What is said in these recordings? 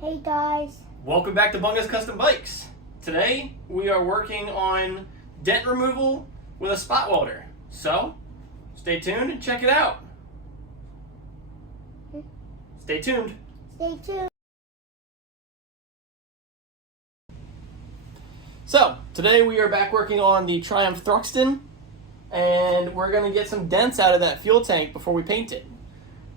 Hey guys. Welcome back to Bunga's Custom Bikes. Today we are working on dent removal with a spot welder. So stay tuned and check it out. Stay tuned. Stay tuned. So today we are back working on the Triumph Thruxton, and we're going to get some dents out of that fuel tank before we paint it.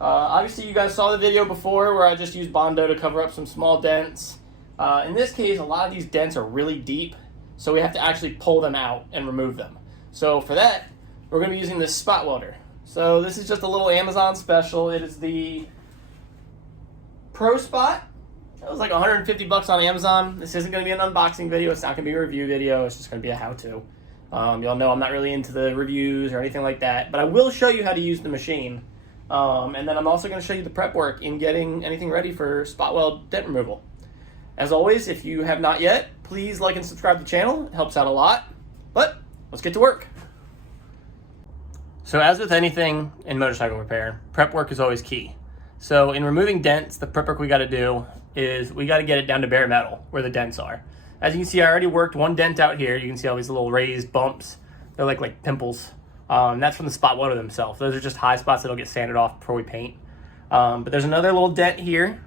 Obviously you guys saw the video before where I just used Bondo to cover up some small dents. In this case, a lot of these dents are really deep, so we have to actually pull them out and remove them. So for that, we're going to be using this spot welder. So this is just a little Amazon special. It is the Pro Spot. It was like 150 bucks on Amazon. This isn't going to be an unboxing video. It's not going to be a review video. It's just going to be a how-to. Y'all know I'm not really into the reviews or anything like that, but I will show you how to use the machine. And then I'm also going to show you the prep work in getting anything ready for spot weld dent removal. As always, if you have not yet, please like and subscribe to the channel. It helps out a lot. But let's get to work. So as with anything in motorcycle repair, prep work is always key. So in removing dents, the prep work we got to do is we got to get it down to bare metal where the dents are. As you can see, I already worked one dent out here. You can see all these little raised bumps. They're like pimples. That's from the spot welder themselves. Those are just high spots that'll get sanded off before we paint. But there's another little dent here.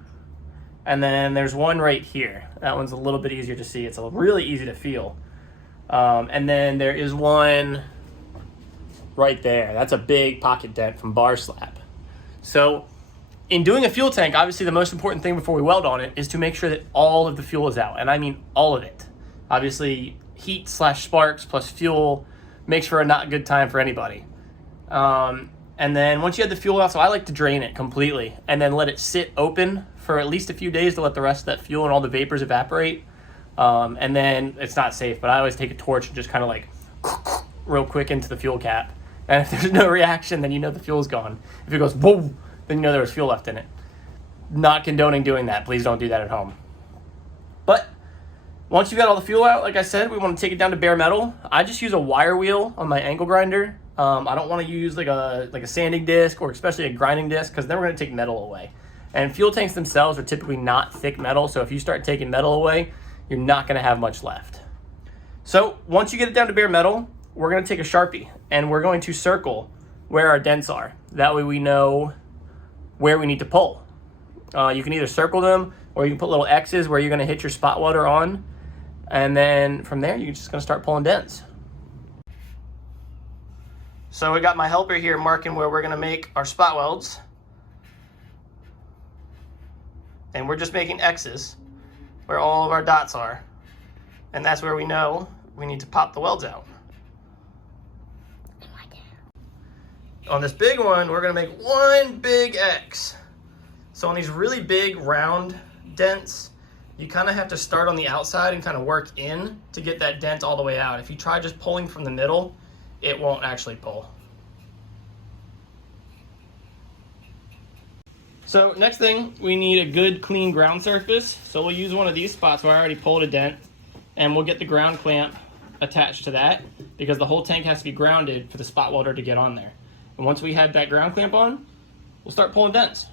And then there's one right here. That one's a little bit easier to see. It's really easy to feel. And then there is one right there. That's a big pocket dent from bar slap. So in doing a fuel tank, obviously the most important thing before we weld on it is to make sure that all of the fuel is out. And I mean all of it. Obviously heat / sparks plus fuel makes for a not good time for anybody. And then once you have the fuel out, so I like to drain it completely and then let it sit open for at least a few days to let the rest of that fuel and all the vapors evaporate. And then it's not safe, but I always take a torch and just kind of like real quick into the fuel cap. And if there's no reaction, then you know the fuel's gone. If it goes boom, then you know there was fuel left in it. Not condoning doing that. Please don't do that at home. But once you've got all the fuel out, like I said, we want to take it down to bare metal. I just use a wire wheel on my angle grinder. I don't want to use like a sanding disc or especially a grinding disc because then we're going to take metal away. And fuel tanks themselves are typically not thick metal, so if you start taking metal away, you're not going to have much left. So once you get it down to bare metal, we're going to take a Sharpie and we're going to circle where our dents are. That way we know where we need to pull. You can either circle them or you can put little X's where you're going to hit your spot welder on. And then from there, you're just going to start pulling dents. So we got my helper here marking where we're going to make our spot welds. And we're just making X's where all of our dots are. And that's where we know we need to pop the welds out. On this big one, we're going to make one big X. So on these really big round dents, you kind of have to start on the outside and kind of work in to get that dent all the way out. If you try just pulling from the middle, it won't actually pull. So next thing, we need a good clean ground surface. So we'll use one of these spots where I already pulled a dent, and we'll get the ground clamp attached to that because the whole tank has to be grounded for the spot welder to get on there. And once we have that ground clamp on, we'll start pulling dents.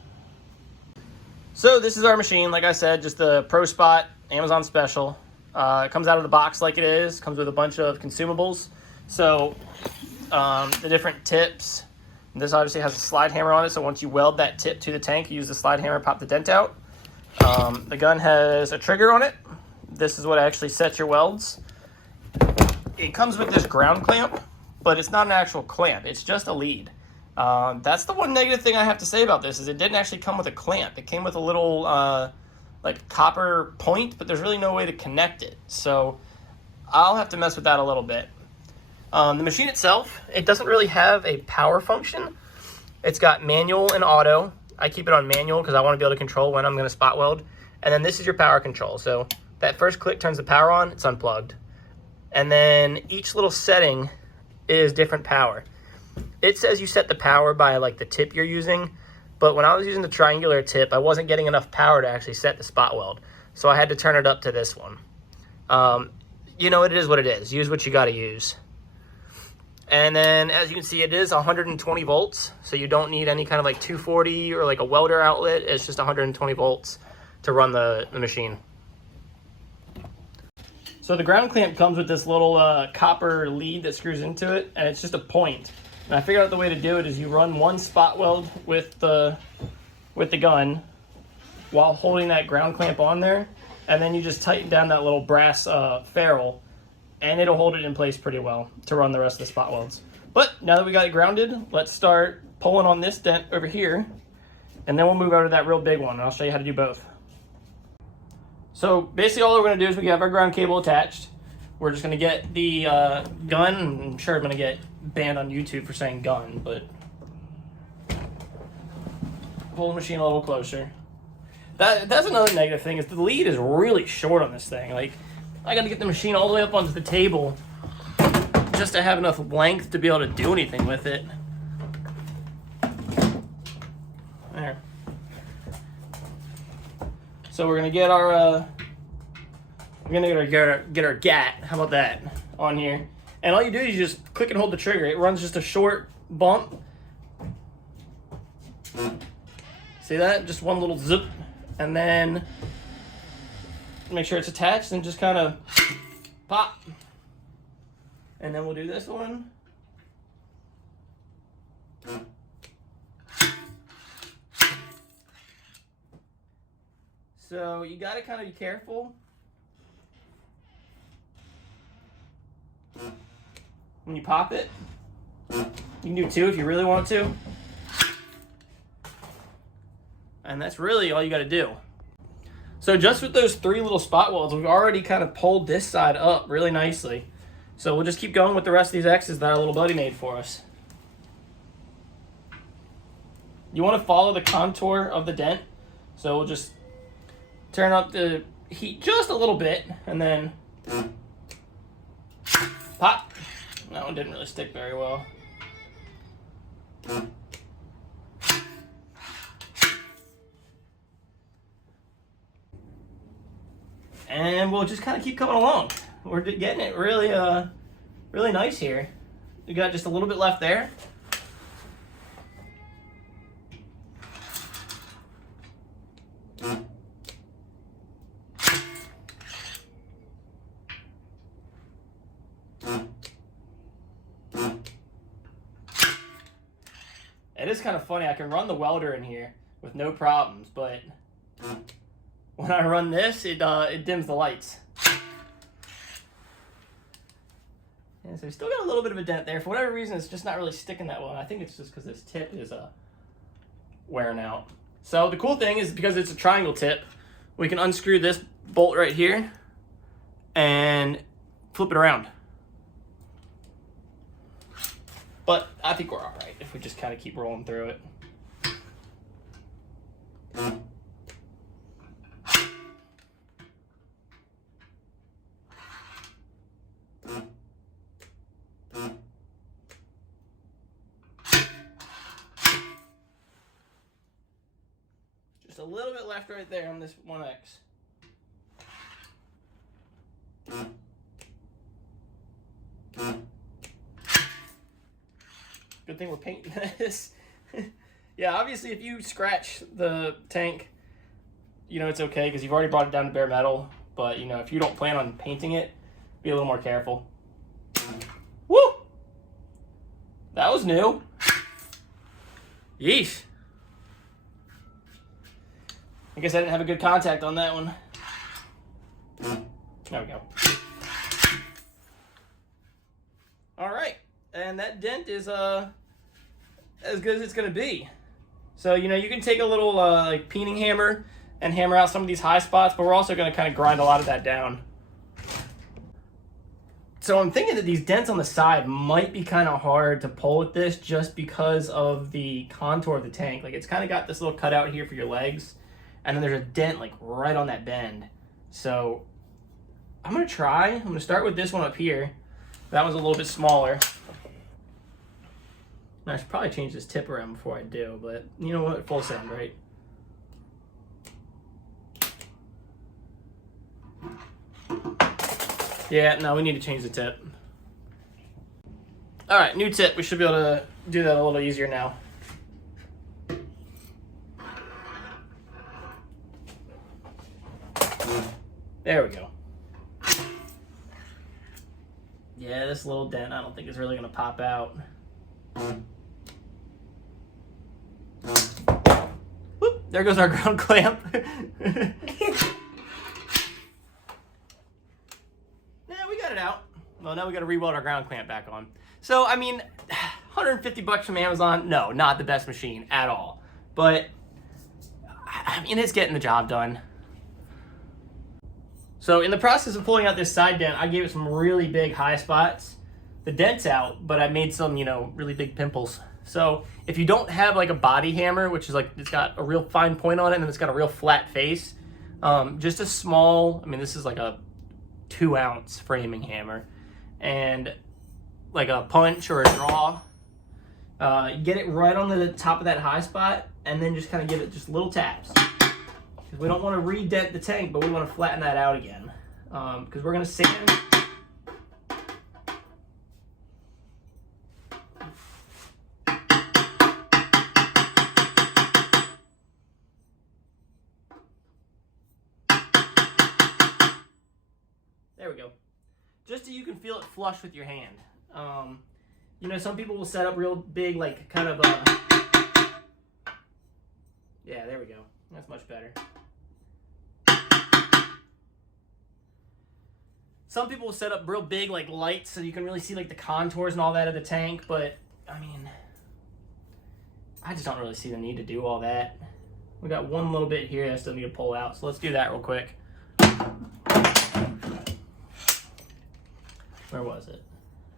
So this is our machine, like I said, just the Pro Spot Amazon special. It comes out of the box like it is, comes with a bunch of consumables. So the different tips, this obviously has a slide hammer on it, so once you weld that tip to the tank, you use the slide hammer, pop the dent out. The gun has a trigger on it. This is what actually sets your welds. It comes with this ground clamp, but it's not an actual clamp, it's just a lead. That's the one negative thing I have to say about this is it didn't actually come with a clamp. It came with a little like copper point, but there's really no way to connect it. So I'll have to mess with that a little bit. The machine itself, it doesn't really have a power function. It's got manual and auto. I keep it on manual because I want to be able to control when I'm going to spot weld. And then this is your power control. So that first click turns the power on, it's unplugged. And then each little setting is different power. It says you set the power by like the tip you're using, but when I was using the triangular tip, I wasn't getting enough power to actually set the spot weld. So I had to turn it up to this one. You know, it is what it is. Use what you got to use. And then as you can see, it is 120 volts. So you don't need any kind of like 240 or like a welder outlet. It's just 120 volts to run the machine. So the ground clamp comes with this little copper lead that screws into it, and it's just a point. And I figured out the way to do it is you run one spot weld with the gun while holding that ground clamp on there, and then you just tighten down that little brass ferrule, and it'll hold it in place pretty well to run the rest of the spot welds. But now that we got it grounded, let's start pulling on this dent over here, and then we'll move over to that real big one, and I'll show you how to do both. So basically all we're going to do is we have our ground cable attached. We're just going to get the gun. I'm sure I'm going to get banned on YouTube for saying gun, but pull the machine a little closer. That's another negative thing, is the lead is really short on this thing. Like, I got to get the machine all the way up onto the table just to have enough length to be able to do anything with it. There. So we're gonna get our get our GAT. How about that on here? And all you do is you just click and hold the trigger. It runs just a short bump. See that? Just one little zip, and then make sure it's attached, and just kind of pop. And then we'll do this one. So you got to kind of be careful when you pop it. You can do two if you really want to. And that's really all you got to do. So just with those three little spot welds, we've already kind of pulled this side up really nicely. So we'll just keep going with the rest of these X's that our little buddy made for us. You want to follow the contour of the dent. So we'll just turn up the heat just a little bit, and then pop. That one didn't really stick very well. And we'll just kind of keep coming along. We're getting it really, really nice here. We got just a little bit left there. It is kind of funny. I can run the welder in here with no problems, but when I run this, it dims the lights. And so we still got a little bit of a dent there. For whatever reason, it's just not really sticking that well. And I think it's just because this tip is wearing out. So the cool thing is, because it's a triangle tip, we can unscrew this bolt right here and flip it around. But I think we're all right if we just kind of keep rolling through it. Just a little bit left right there on this 1X. Good thing we're painting this. Yeah, obviously if you scratch the tank, you know, it's okay because you've already brought it down to bare metal. But, you know, if you don't plan on painting it, be a little more careful. Woo! That was new. Yeesh. I guess I didn't have a good contact on that one. There we go. All right. And that dent is as good as it's going to be. So, you know, you can take a little like peening hammer and hammer out some of these high spots, but we're also going to kind of grind a lot of that down. So I'm thinking that these dents on the side might be kind of hard to pull with this just because of the contour of the tank. Like, it's kind of got this little cutout here for your legs, and then there's a dent like right on that bend. So I'm going to try. I'm going to start with this one up here. That one's a little bit smaller. I should probably change this tip around before I do, but you know what? Full send, right? Yeah, no, we need to change the tip. All right, new tip. We should be able to do that a little easier now. There we go. Yeah, this little dent, I don't think it's really going to pop out. Whoop, there goes our ground clamp. Yeah, we got it out. Well, now we got to re-weld our ground clamp back on. So, I mean, 150 bucks from Amazon, no, not the best machine at all. But, I mean, it's getting the job done. So in the process of pulling out this side dent, I gave it some really big high spots. The dent's out, but I made some, really big pimples. So if you don't have like a body hammer, which is like, it's got a real fine point on it and it's got a real flat face, just a small, this is like a 2-ounce framing hammer, and like a punch or a draw, get it right on the top of that high spot, and then just kind of give it just little taps. We don't want to re-dent the tank, but we want to flatten that out again. Because we're going to sand. There we go. Just so you can feel it flush with your hand. Some people will set up real big, like kind of a... Yeah, there we go. That's much better. Some people will set up real big like lights so you can really see like the contours and all that of the tank, but I just don't really see the need to do all that. We got one little bit here I still need to pull out, so let's do that real quick. Where was it?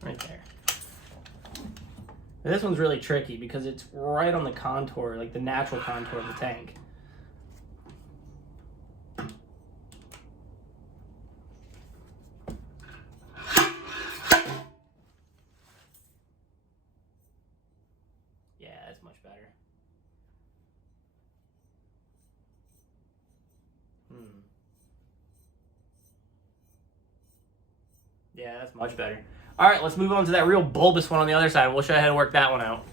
Right there. This one's really tricky because it's right on the contour, like the natural contour of the tank. Much better. Yeah, that's much better. All right, let's move on to that real bulbous one on the other side. We'll show you how to work that one out.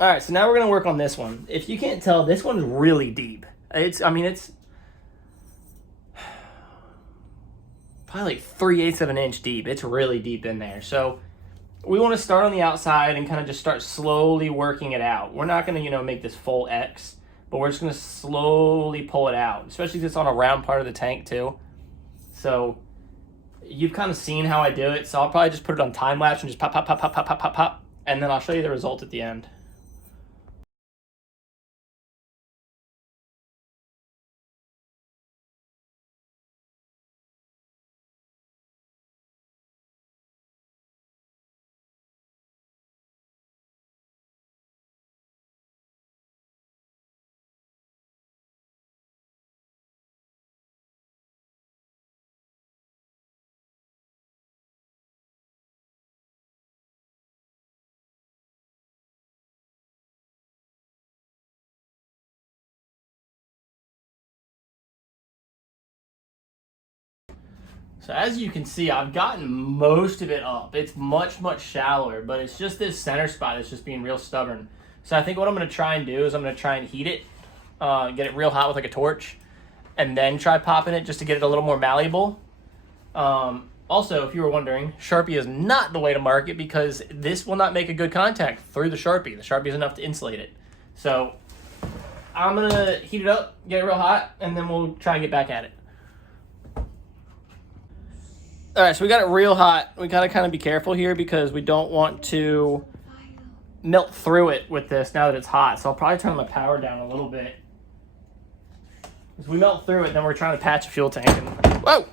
All right, so now we're going to work on this one. If you can't tell, this one's really deep. It's probably like 3/8 of an inch deep. It's really deep in there. So we want to start on the outside and kind of just start slowly working it out. We're not going to, make this full X, but we're just going to slowly pull it out, especially because it's on a round part of the tank too. So you've kind of seen how I do it, so I'll probably just put it on time lapse and just pop, pop, pop, pop, pop, pop, pop, pop, and then I'll show you the result at the end. So as you can see, I've gotten most of it up. It's much, much shallower, but it's just this center spot that's just being real stubborn. So I think what I'm going to try and do is I'm going to try and heat it, get it real hot with like a torch, and then try popping it just to get it a little more malleable. Also, if you were wondering, Sharpie is not the way to mark it because this will not make a good contact through the Sharpie. The Sharpie is enough to insulate it. So I'm going to heat it up, get it real hot, and then we'll try and get back at it. All right, so we got it real hot. We gotta kind of be careful here because we don't want to melt through it with this now that it's hot. So I'll probably turn my power down a little bit. If we melt through it, then we're trying to patch a fuel tank. And, whoa!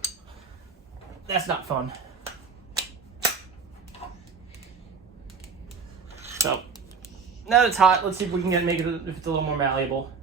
That's not fun. So now that it's hot, let's see if we can make it if it's a little more malleable.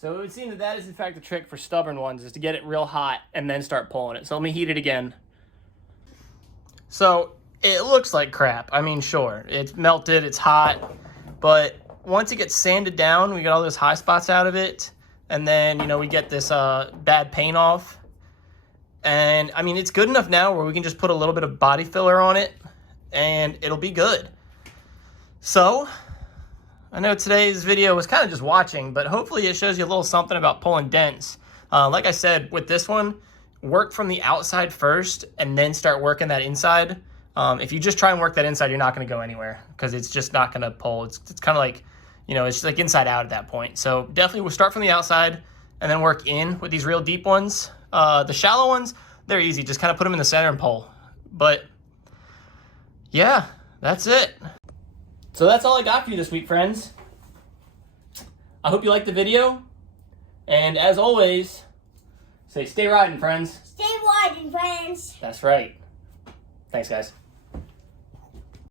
So it would seem that that is in fact the trick for stubborn ones, is to get it real hot and then start pulling it. So let me heat it again. So it looks like crap. I mean, sure, it's melted, it's hot, but once it gets sanded down, we get all those high spots out of it, and then, you know, we get this bad paint off. And I mean, it's good enough now where we can just put a little bit of body filler on it and it'll be good. So I know today's video was kind of just watching, but hopefully it shows you a little something about pulling dents. Like I said, with this one, work from the outside first and then start working that inside. If you just try and work that inside, you're not going to go anywhere because it's just not going to pull. It's kind of like, you know, it's just like inside out at that point. So definitely we'll start from the outside and then work in with these real deep ones. The shallow ones, they're easy. Just kind of put them in the center and pull. But yeah, that's it. So that's all I got for you this week, friends. I hope you liked the video. And as always, stay riding, friends. Stay riding, friends. That's right. Thanks, guys.